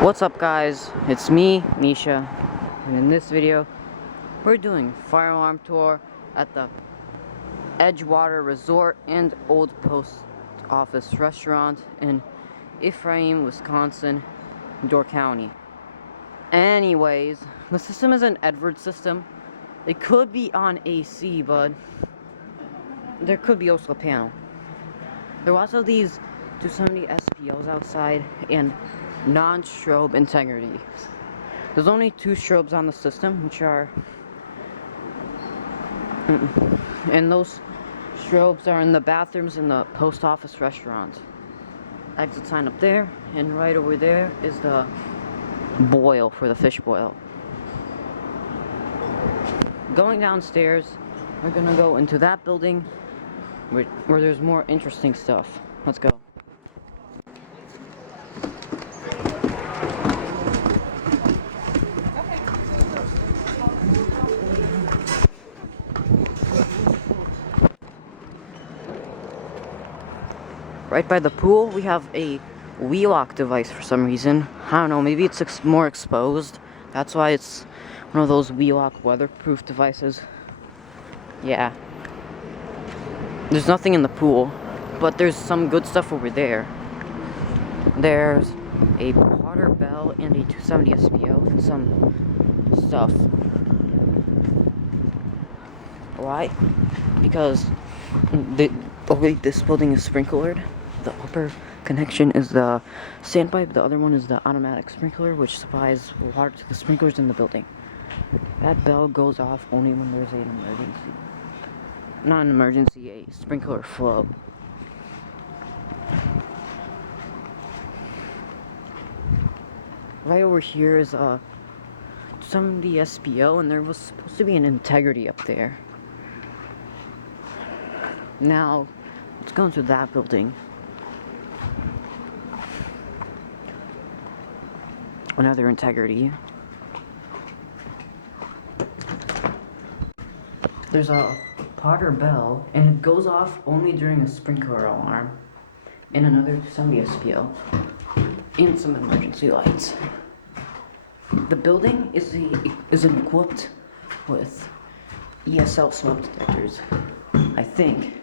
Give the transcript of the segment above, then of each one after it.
What's up, guys? It's me, Misha, and in this video we're doing fire alarm tour at the Edgewater Resort and Old Post Office Restaurant in Ephraim, Wisconsin, Door County. Anyways, the system is an Edwards system. It could be on AC, but there could be also a panel. There are also these 270 SPOs outside and non-strobe integrity. There's only 2 strobes on the system, which are, and those strobes are in the bathrooms in the post office restaurant. Exit sign up there, and right over there is the boil for the fish boil. Going downstairs, we're gonna go into that building where there's more interesting stuff. Let's go. Right by the pool, we have a wheel-lock device for some reason. I don't know, maybe it's more exposed. That's why it's one of those wheel-lock weatherproof devices. Yeah. There's nothing in the pool, but there's some good stuff over there. There's a Potter Bell and a 270 SPO and some stuff. Why? Because this building is sprinklered. The upper connection is the sandpipe, the other one is the automatic sprinkler, which supplies water to the sprinklers in the building. That bell goes off only when there's an emergency. Not an emergency, a sprinkler flow. Right over here is some of the SPO, and there was supposed to be an integrity up there. Now, let's go into that building. Another integrity. There's a Potter Bell, and it goes off only during a sprinkler alarm. And another 270 SPO. And some emergency lights. The building is equipped with ESL smoke detectors. I think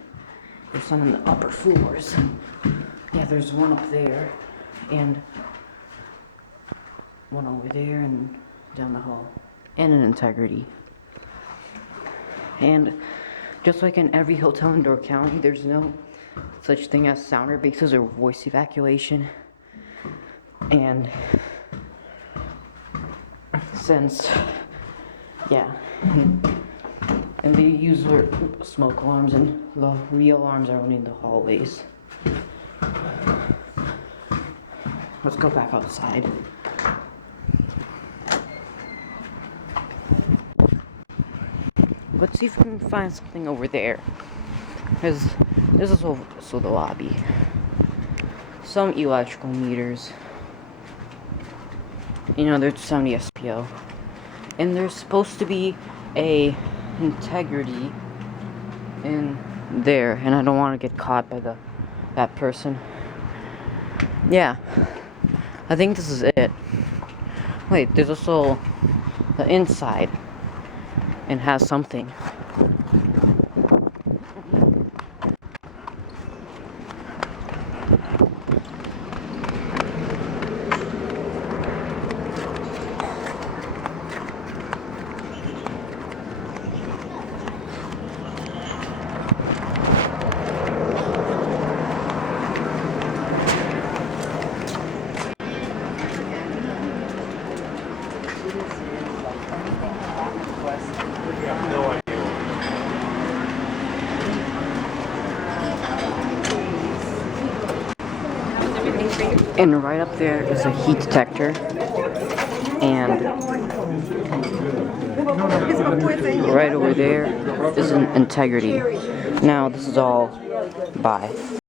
there's some in the upper floors. Yeah, there's one up there, and one over there, and down the hall, and an integrity. And just like in every hotel in Door County, there's no such thing as sounder bases or voice evacuation. And since, yeah, and they use their smoke alarms, and the real alarms are only in the hallways. Let's go back outside. Let's see if we can find something over there. This is also the lobby. Some electrical meters. You know, there's 70 SPO. And there's supposed to be a integrity in there, and I don't want to get caught by that person. Yeah. I think this is it. Wait, there's also the inside. And has something. And right up there is a heat detector, and right over there is an integrity. Now this is all by